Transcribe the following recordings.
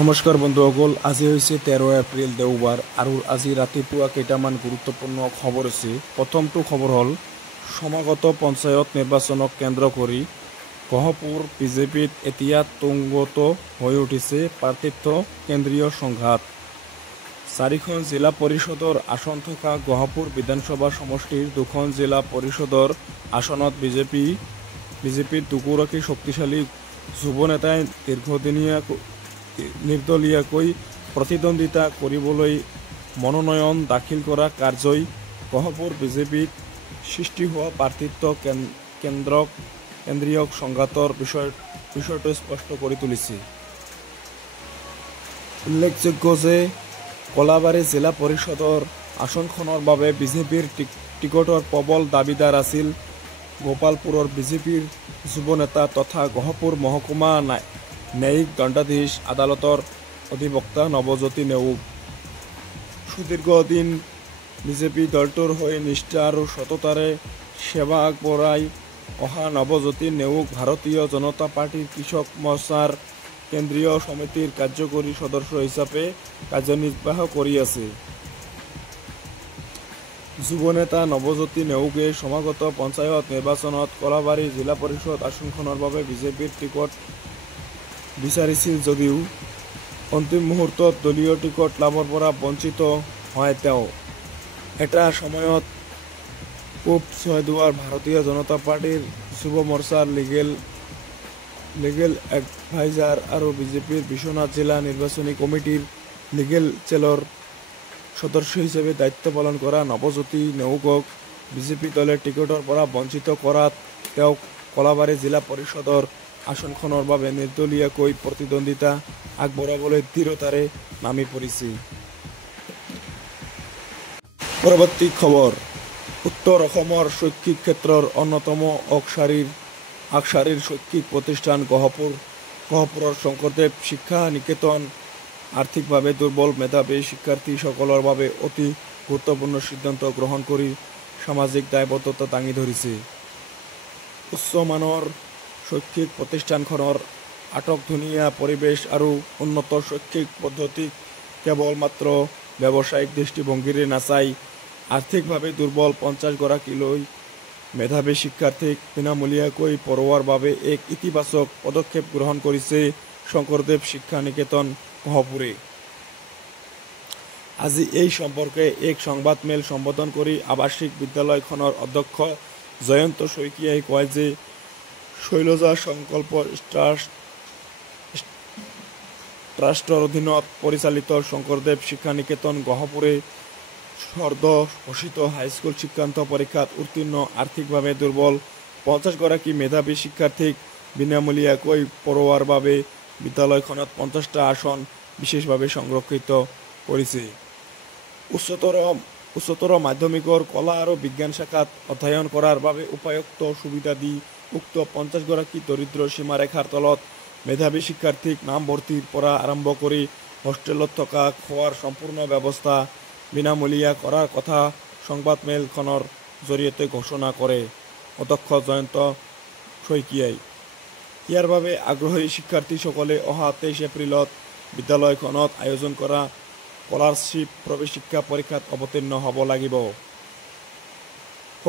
নমস্কাৰ বন্ধুসকল, আজি হৈছে 13 এপ্ৰিল দেওবাৰ আৰু আজি ৰাতিপুৱা কেইটামান গুৰুত্বপূৰ্ণ খবৰ আছে। প্ৰথমটো খবৰ হ'ল সমাগত পঞ্চায়ত নিৰ্বাচনক কেন্দ্ৰ কৰি গহপুৰ বিজেপিত এতিয়া তুংগত হৈ উঠিছে প্ৰাৰ্থিত্ব কেন্দ্ৰীয় সংঘাত। 4খন জিলা পৰিষদৰ আসন থকা গহপুৰ বিধানসভা সমষ্টিৰ 2খন জিলা পৰিষদৰ আসনত বিজেপিৰ দুগৰাকী শক্তিশালী যুৱ নেতাই নিৰ্দলীয়াকৈ প্ৰতিদ্বন্দ্বিতা কৰিবলৈ মনোনয়ন দাখিল কৰা কাৰ্যই গহপুৰ বিজেপিত সৃষ্টি হোৱা প্ৰাৰ্থিত্ব কেন্দ্ৰীয় সংঘাতৰ বিষয়টো স্পষ্ট কৰি তুলিছে। উল্লেখযোগ্য যে কলাবাৰী জিলা পৰিষদৰ আসনখনৰ বাবে বিজেপিৰ টিকটৰ প্ৰবল দাবীদাৰ আছিল গোপালপুৰৰ বিজেপিৰ যুৱ নেতা তথা গহপুৰ মহকুমা ন্যায়িক দণ্ডাধীশ আদালতৰ অধিবক্তা নৱজ্যোতি নেওগ। সুদীৰ্ঘ দিন বিজেপি দলটোৰ হৈ নিষ্ঠা আৰু সততাৰে সেৱা আগবঢ়াই অহা নৱজ্যোতি নেওগ ভাৰতীয় জনতা পাৰ্টিৰ কৃষক মৰ্চাৰ কেন্দ্ৰীয় সমিতিৰ কাৰ্যকৰী সদস্য হিচাপে কাৰ্যনিৰ্বাহ কৰি আছে। যুৱ নেতা নৱজ্যোতি নেওগে সমাগত পঞ্চায়ত নিৰ্বাচনত কলাবাৰী জিলা পৰিষদ আসনখনৰ বাবে বিজেপিৰ টিকট বিচাৰিছিল যদিও অন্তিম মুহূৰ্তত দলীয় টিকট লাভৰ পৰা বঞ্চিত হয় তেওঁ। এটা সময়ত পূব ছয়দুৱাৰ ভাৰতীয় জনতা পাৰ্টিৰ যুৱ মৰ্চাৰ লিগেল এডভাইজাৰ আৰু বিজেপিৰ বিশ্বনাথ জিলা নিৰ্বাচনী কমিটিৰ লিগেল চেলৰ সদস্য হিচাপে দায়িত্ব পালন কৰা নৱজ্যোতি নেওগক বিজেপি দলে টিকটৰ পৰা বঞ্চিত কৰাত তেওঁক কলাবাৰী জিলা পৰিষদৰ আসনখনৰ বাবে নিৰ্দলীয়াকৈ প্ৰতিদ্বন্দ্বিতা আগবঢ়াবলৈ দৃঢ়তাৰে নামি পৰিছে। পৰৱৰ্তী খবৰ, উত্তৰ অসমৰ শৈক্ষিক ক্ষেত্ৰৰ অন্যতম আগশাৰীৰ শৈক্ষিক প্ৰতিষ্ঠান গহপুৰৰ শংকৰদেৱ শিক্ষা নিকেতন আৰ্থিকভাৱে দুৰ্বল মেধাৱী শিক্ষাৰ্থীসকলৰ বাবে অতি গুৰুত্বপূৰ্ণ সিদ্ধান্ত গ্ৰহণ কৰি সামাজিক দায়বদ্ধতা দাঙি ধৰিছে। উচ্চমানৰ শৈক্ষিক প্ৰতিষ্ঠানখনৰ আটকধুনীয়া পৰিৱেশ আৰু উন্নত শৈক্ষিক পদ্ধতিক কেৱল মাত্ৰ ব্যৱসায়িক দৃষ্টিভংগীৰে নাচাই আৰ্থিকভাৱে দুৰ্বল 50গৰাকীলৈ মেধাৱী শিক্ষাৰ্থীক বিনামূলীয়াকৈ পঢ়ুৱাৰ বাবে এক ইতিবাচক পদক্ষেপ গ্ৰহণ কৰিছে শংকৰদেৱ শিক্ষা নিকেতন গহপুৰে। আজি এই সম্পৰ্কে এক সংবাদমেল সম্বোধন কৰি আৱাসিক বিদ্যালয়খনৰ অধ্যক্ষ জয়ন্ত শইকীয়াই কয় যে শৈলজা সংকল্প ট্ৰাষ্টৰ অধীনত পৰিচালিত শংকৰদেৱ শিক্ষা নিকেতন গহপুৰে সদ্য ঘোষিত হাইস্কুল শিক্ষান্ত পৰীক্ষাত উত্তীৰ্ণ আৰ্থিকভাৱে দুৰ্বল 50গৰাকী মেধাৱী শিক্ষাৰ্থীক বিনামূলীয়াকৈ পঢ়ুৱাৰ বাবে বিদ্যালয়খনত 50টা আসন বিশেষভাৱে সংৰক্ষিত কৰিছে। উচ্চতৰ মাধ্যমিকৰ কলা আৰু বিজ্ঞান শাখাত অধ্যয়ন কৰাৰ বাবে উপযুক্ত সুবিধা দি উক্ত 50গৰাকী দৰিদ্ৰ সীমাৰেখাৰ তলত মেধাৱী শিক্ষাৰ্থীক নামভৰ্তিৰ পৰা আৰম্ভ কৰি হোষ্টেলত থকা খোৱাৰ সম্পূৰ্ণ ব্যৱস্থা বিনামূলীয়া কৰাৰ কথা সংবাদমেলখনৰ জৰিয়তে ঘোষণা কৰে অধ্যক্ষ জয়ন্ত শইকীয়াই। ইয়াৰ বাবে আগ্ৰহী শিক্ষাৰ্থীসকলে অহা 23 এপ্ৰিলত বিদ্যালয়খনত আয়োজন কৰা স্কলাৰশ্বিপ প্ৰৱেশিকা পৰীক্ষাত অৱতীৰ্ণ হ'ব লাগিব।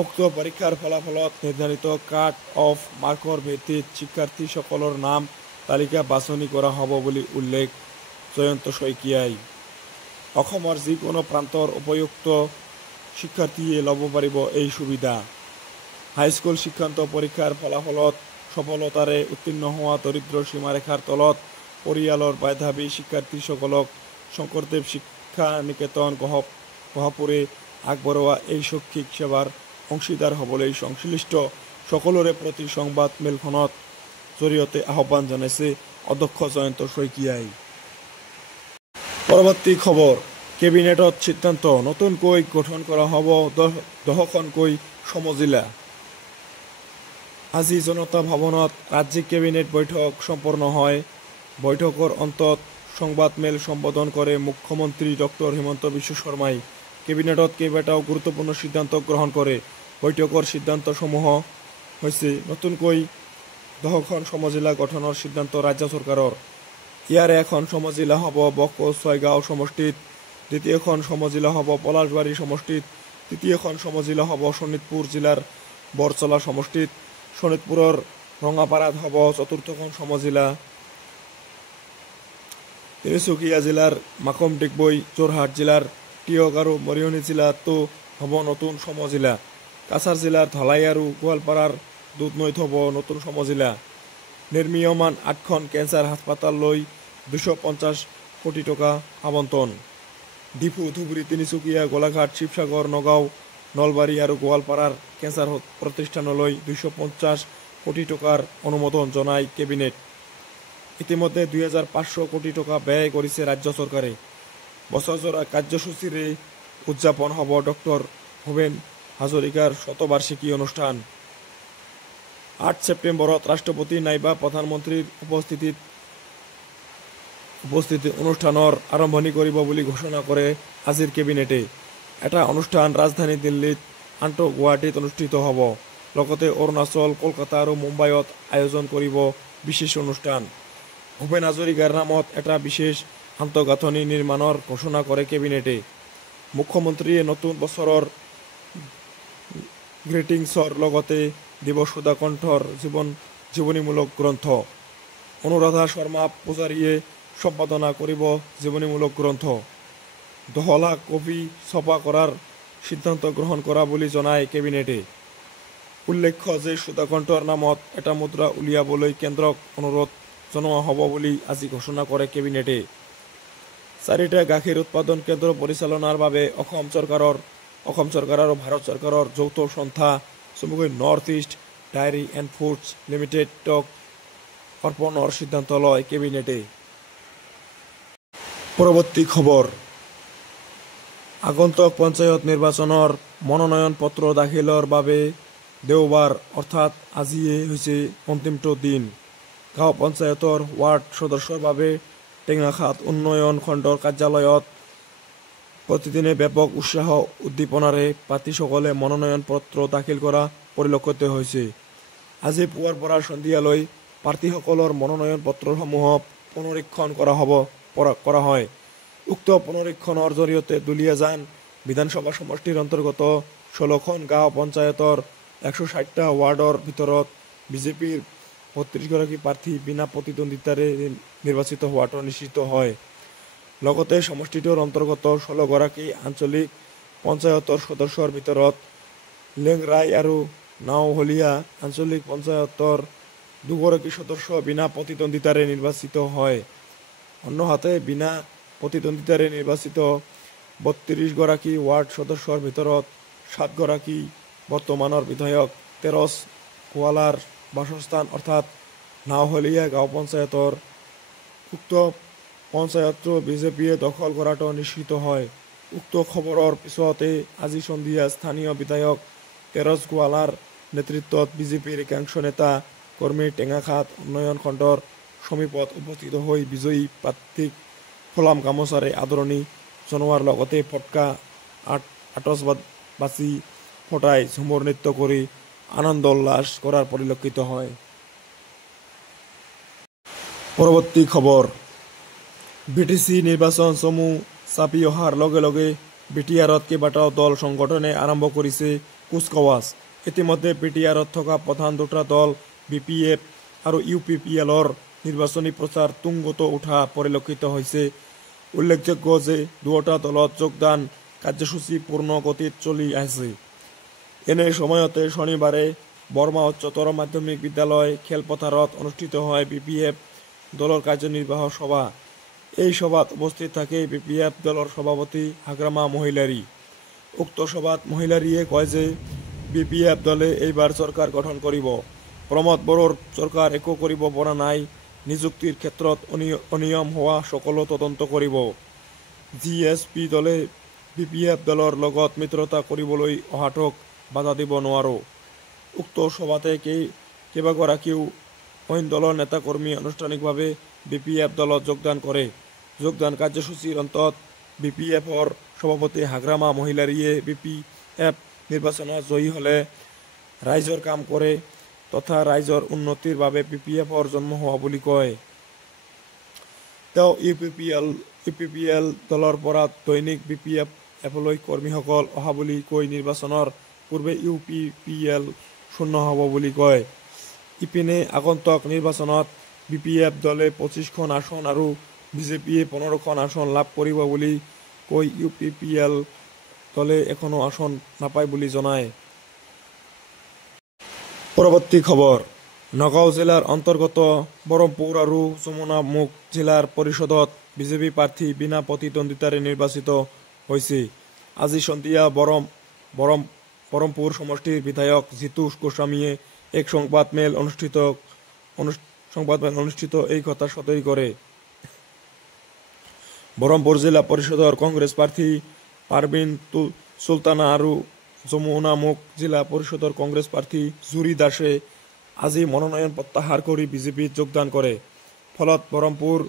উক্ত পৰীক্ষাৰ ফলাফলত নিৰ্ধাৰিত কাট অফ মাৰ্কৰ ভিত্তিত শিক্ষাৰ্থীসকলৰ নাম তালিকা বাছনি কৰা হ'ব বুলি উল্লেখ জয়ন্ত শইকীয়াই। অসমৰ যিকোনো প্ৰান্তৰ উপযুক্ত শিক্ষাৰ্থীয়ে ল'ব পাৰিব এই সুবিধা। হাইস্কুল শিক্ষান্ত পৰীক্ষাৰ ফলাফলত সফলতাৰে উত্তীৰ্ণ হোৱা দৰিদ্ৰ সীমাৰেখাৰ তলত পৰিয়ালৰ মেধাৱী শিক্ষাৰ্থীসকলক শংকৰদেৱ শিক্ষা নিকেতন গহপুৰে আগবঢ়োৱা এই শৈক্ষিক সেৱাৰ অংশীদাৰ হ'বলৈ সংশ্লিষ্ট সকলোৰে প্ৰতি সংবাদমেলখনৰ জৰিয়তে আহ্বান জনাইছে অধ্যক্ষ জয়ন্ত শইকীয়াই। পৰৱৰ্তী খবৰ, কেবিনেটত সিদ্ধান্ত, নতুনকৈ গঠন কৰা হ'ব 10খনকৈ সমজিলা। আজি জনতা ভৱনত ৰাজ্যিক কেবিনেট বৈঠক সম্পন্ন হয়। বৈঠকৰ অন্তত সংবাদমেল সম্বোধন কৰে মুখ্যমন্ত্ৰী ডক্টৰ হিমন্ত বিশ্ব শৰ্মাই। কেবিনেটত কেইবাটাও গুৰুত্বপূৰ্ণ সিদ্ধান্ত গ্ৰহণ কৰে। বৈঠকৰ সিদ্ধান্তসমূহ হৈছে নতুনকৈ 10খন সমজিলা গঠনৰ সিদ্ধান্ত ৰাজ্য চৰকাৰৰ। ইয়াৰে এখন সমজিলা হ'ব বকো ছয়গাঁও সমষ্টিত, দ্বিতীয়খন সমজিলা হ'ব পলাশবাৰী সমষ্টিত, তৃতীয়খন সমজিলা হ'ব শোণিতপুৰ জিলাৰ বৰচলা সমষ্টিত, শোণিতপুৰৰ ৰঙাপাৰাত হ'ব চতুৰ্থখন সমজিলা, তিনিচুকীয়া জিলাৰ মাকুম ডিগবৈ, যোৰহাট জিলাৰ টিয়ক আৰু মৰিয়নি জিলাতো হ'ব নতুন সমজিলা, কাছাৰ জিলাৰ ধলাই আৰু গোৱালপাৰাৰ দুধনৈত হ'ব নতুন সমজিলা। নিৰ্মীয়মান 8খন কেঞ্চাৰ হাস্পাতাললৈ 250 কোটি টকা আবণ্টন। ডিফু, ধুবুৰী, তিনিচুকীয়া, গোলাঘাট, শিৱসাগৰ, নগাঁও, নলবাৰী আৰু গোৱালপাৰাৰ কেঞ্চাৰ প্ৰতিষ্ঠানলৈ 250 কোটি টকাৰ অনুমোদন জনায় কেবিনেট। ইতিমধ্যে 2500 কোটি টকা ব্যয় কৰিছে ৰাজ্য চৰকাৰে। বছৰজোৰা কাৰ্যসূচীৰে উদযাপন হ'ব ডক্টৰ ভূপেন হাজৰিকাৰ শতবাৰ্ষিকী অনুষ্ঠান। 8 ছেপ্টেম্বৰত ৰাষ্ট্ৰপতি নাইবা প্ৰধানমন্ত্ৰীৰ উপস্থিতিত অনুষ্ঠানৰ আৰম্ভণি কৰিব বুলি ঘোষণা কৰে আজিৰ কেবিনেটে। এটা অনুষ্ঠান ৰাজধানী দিল্লীত, আনটো গুৱাহাটীত অনুষ্ঠিত হ'ব। লগতে অৰুণাচল, কলকাতা আৰু মুম্বাইত আয়োজন কৰিব বিশেষ অনুষ্ঠান। ভূপেন হাজৰিকাৰ নামত এটা বিশেষ আন্তঃগাঁথনি নিৰ্মাণৰ ঘোষণা কৰে কেবিনেটে। মুখ্যমন্ত্ৰীয়ে নতুন বছৰৰ গ্ৰিটিংছৰ লগতে দিব সুধা কণ্ঠৰ জীৱনীমূলক গ্ৰন্থ। অনুৰাধা শৰ্মা পূজাৰীয়ে সম্পাদনা কৰিব জীৱনীমূলক গ্ৰন্থ। 10 লাখ কপি ছপা কৰাৰ সিদ্ধান্ত গ্ৰহণ কৰা বুলি জনায় কেবিনেটে। উল্লেখ্য যে সুধাকণ্ঠৰ নামত এটা মুদ্ৰা উলিয়াবলৈ কেন্দ্ৰক অনুৰোধ জনোৱা হ'ব বুলি আজি ঘোষণা কৰে কেবিনেটে। 4টা গাখীৰ উৎপাদন কেন্দ্ৰ পৰিচালনাৰ বাবে অসম চৰকাৰ আৰু ভাৰত চৰকাৰৰ যৌথ সংস্থা চমুকৈ North East Dairy and Foods লিমিটেডক অৰ্পণৰ সিদ্ধান্ত লয় কেবিনেটে। পৰৱৰ্তী খবৰ, আগন্তুক পঞ্চায়ত নিৰ্বাচনৰ মনোনয়ন পত্ৰ দাখিলৰ বাবে দেওবাৰ অৰ্থাৎ আজিয়ে হৈছে অন্তিমটো দিন। গাঁও পঞ্চায়তৰ ৱাৰ্ড সদস্যৰ বাবে টেঙাখাত উন্নয়ন খণ্ডৰ কাৰ্যালয়ত প্ৰতিদিনে ব্যাপক উৎসাহ উদ্দীপনাৰে প্ৰাৰ্থীসকলে মনোনয়ন পত্ৰ দাখিল কৰা পৰিলক্ষিত হৈছে। আজি পুৱাৰ পৰা সন্ধিয়ালৈ প্ৰাৰ্থীসকলৰ মনোনয়ন পত্ৰসমূহ পুনৰীক্ষণ কৰা হয়। উক্ত পুনৰীক্ষণৰ জৰিয়তে দুলীয়াজান বিধানসভা সমষ্টিৰ অন্তৰ্গত 16খন গাঁও পঞ্চায়তৰ 160টা ৱাৰ্ডৰ ভিতৰত বিজেপিৰ 32গৰাকী প্ৰাৰ্থী বিনা প্ৰতিদ্বন্দ্বিতাৰে নিৰ্বাচিত হোৱাটো নিশ্চিত হয়। লগতে সমষ্টিটোৰ অন্তৰ্গত 16গৰাকী আঞ্চলিক পঞ্চায়তৰ সদস্যৰ ভিতৰত লেংৰাই আৰু নাওহলীয়া আঞ্চলিক পঞ্চায়তৰ 2গৰাকী সদস্য বিনা প্ৰতিদ্বন্দ্বিতাৰে নিৰ্বাচিত হয়। অন্যহাতে বিনা প্ৰতিদ্বন্দ্বিতাৰে নিৰ্বাচিত 32গৰাকী ৱাৰ্ড সদস্যৰ ভিতৰত 7গৰাকী বৰ্তমানৰ বিধায়ক তেৰছ গোৱালাৰ বাসস্থান অৰ্থাৎ নাওহলীয়া গাঁও পঞ্চায়তৰ উক্ত পঞ্চায়তটো বিজেপিয়ে দখল কৰাটো নিশ্চিত হয়। উক্ত খবৰৰ পিছতে আজি সন্ধিয়া স্থানীয় বিধায়ক তেৰছ গোৱালাৰ নেতৃত্বত বিজেপিৰ একাংশ নেতা কৰ্মী টেঙাখাত উন্নয়ন খণ্ডৰ সমীপত উপস্থিত হৈ বিজয়ী প্ৰাৰ্থীক ফুলাম গামোচাৰে আদৰণি জনোৱাৰ লগতে ফটকা আতচবাজি ফটাই ঝুমুৰ নৃত্য কৰি আনন্দ উল্লাস কৰাৰ পৰিলক্ষিত হয়। পৰৱৰ্তী খবৰ, বিটিচি নিৰ্বাচন চমু চাপি অহাৰ লগে লগে বিটিআৰত কেইবাটাও দল সংগঠনে আৰম্ভ কৰিছে কুচকাৱাজ। ইতিমধ্যে বিটিআৰত থকা প্ৰধান দুটা দল BPF আৰু UPPLৰ নিৰ্বাচনী প্ৰচাৰ তুংগত উঠা পৰিলক্ষিত হৈছে। উল্লেখযোগ্য যে দুয়োটা দলত যোগদান কাৰ্যসূচী পূৰ্ণ গতিত চলি আছে। এনে সময়তে শনিবাৰে বৰ্মা উচ্চতৰ মাধ্যমিক বিদ্যালয় খেলপথাৰত অনুষ্ঠিত হয় BPF দলৰ কাৰ্যনিৰ্বাহক সভা। এই সভাত উপস্থিত থাকে BPF দলৰ সভাপতি হাগ্ৰামা মহিলাৰী। উক্ত সভাত মহিলাৰীয়ে কয় যে BPF দলে এইবাৰ চৰকাৰ গঠন কৰিব। প্ৰমোদ বড়োৰ চৰকাৰ একো কৰিব পৰা নাই। নিযুক্তিৰ ক্ষেত্ৰত অনিয়ম হোৱা সকলো তদন্ত কৰিব। GSP দলে BPF দলৰ লগত মিত্ৰতা কৰিবলৈ অহাটোক বাধা দিব নোৱাৰো। উক্ত সভাতে কেইবাগৰাকীও অইন দলৰ নেতাকৰ্মী আনুষ্ঠানিকভাৱে BPF দলত যোগদান কৰে। যোগদান কাৰ্যসূচীৰ অন্তত BPFৰ সভাপতি হাগ্ৰামা মহিলাৰীয়ে BPF নিৰ্বাচনত জয়ী হ'লে ৰাইজৰ কাম কৰে তথা ৰাইজৰ উন্নতিৰ বাবে BPFৰ জন্ম হোৱা বুলি কয়। তেওঁ ইউপিপিএল দলৰ পৰা দৈনিক বিপিএফলৈ কৰ্মীসকল অহা বুলি কৈ নিৰ্বাচনৰ পূৰ্বে ইউপিপিএল শূন্য হ'ব বুলি কয়। ইপিনে আগন্তুক নিৰ্বাচনত বিপিএফ দলে 25খন আসন আৰু বিজেপিয়ে 15খন আসন লাভ কৰিব বুলি কৈ ইউপিপিএল দলে এখনো আসন নাপায় বুলি জনায়। পৰৱৰ্তী খবৰ, নগাঁও জিলাৰ অন্তৰ্গত বৰমপুৰ আৰু যমুনামুখ জিলাৰ পৰিষদত বিজেপি প্ৰাৰ্থী বিনা প্ৰতিদ্বন্দ্বিতাৰে নিৰ্বাচিত হৈছে। আজি সন্ধিয়া বৰমপুৰ সমষ্টিৰ বিধায়ক জিতু গোস্বামীয়ে এক সংবাদমেল অনুষ্ঠিত এই কথা সদৰি কৰে। বৰমপুৰ জিলা পৰিষদৰ কংগ্ৰেছ প্ৰাৰ্থী পাৰভিন চুলতানা আৰু যমুনামুখ জিলা পৰিষদৰ কংগ্ৰেছ প্ৰাৰ্থী জুৰি দাসে আজি মনোনয়ন প্ৰত্যাহাৰ কৰি বিজেপিত যোগদান কৰে। ফলত বৰমপুৰ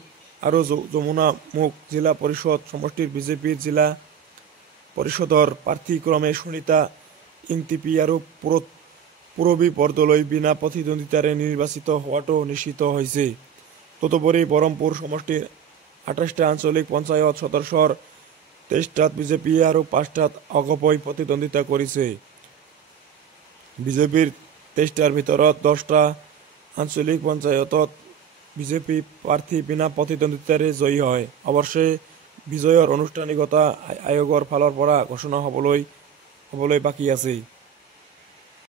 আৰু যমুনামুখ জিলা পৰিষদ সমষ্টিৰ বিজেপিৰ জিলা পৰিষদৰ প্ৰাৰ্থী ক্ৰমে সুনিতা ইংটিপি আৰু পূৰবী বৰদলৈ বিনা প্ৰতিদ্বন্দ্বিতাৰে নিৰ্বাচিত হোৱাটো নিশ্চিত হৈছে। তদুপৰি বৰমপুৰ সমষ্টিৰ 28টা আঞ্চলিক পঞ্চায়ত সদস্যৰ 23টাত বিজেপিয়ে আৰু 5টাত অগপই প্ৰতিদ্বন্দ্বিতা কৰিছে। বিজেপিৰ 23টাৰ ভিতৰত 10টা আঞ্চলিক পঞ্চায়তত বিজেপি প্ৰাৰ্থী বিনা প্ৰতিদ্বন্দ্বিতাৰে জয়ী হয়। অৱশ্যে বিজয়ৰ আনুষ্ঠানিকতা আয়োগৰ ফালৰ পৰা ঘোষণা হ'বলৈ বাকী আছে।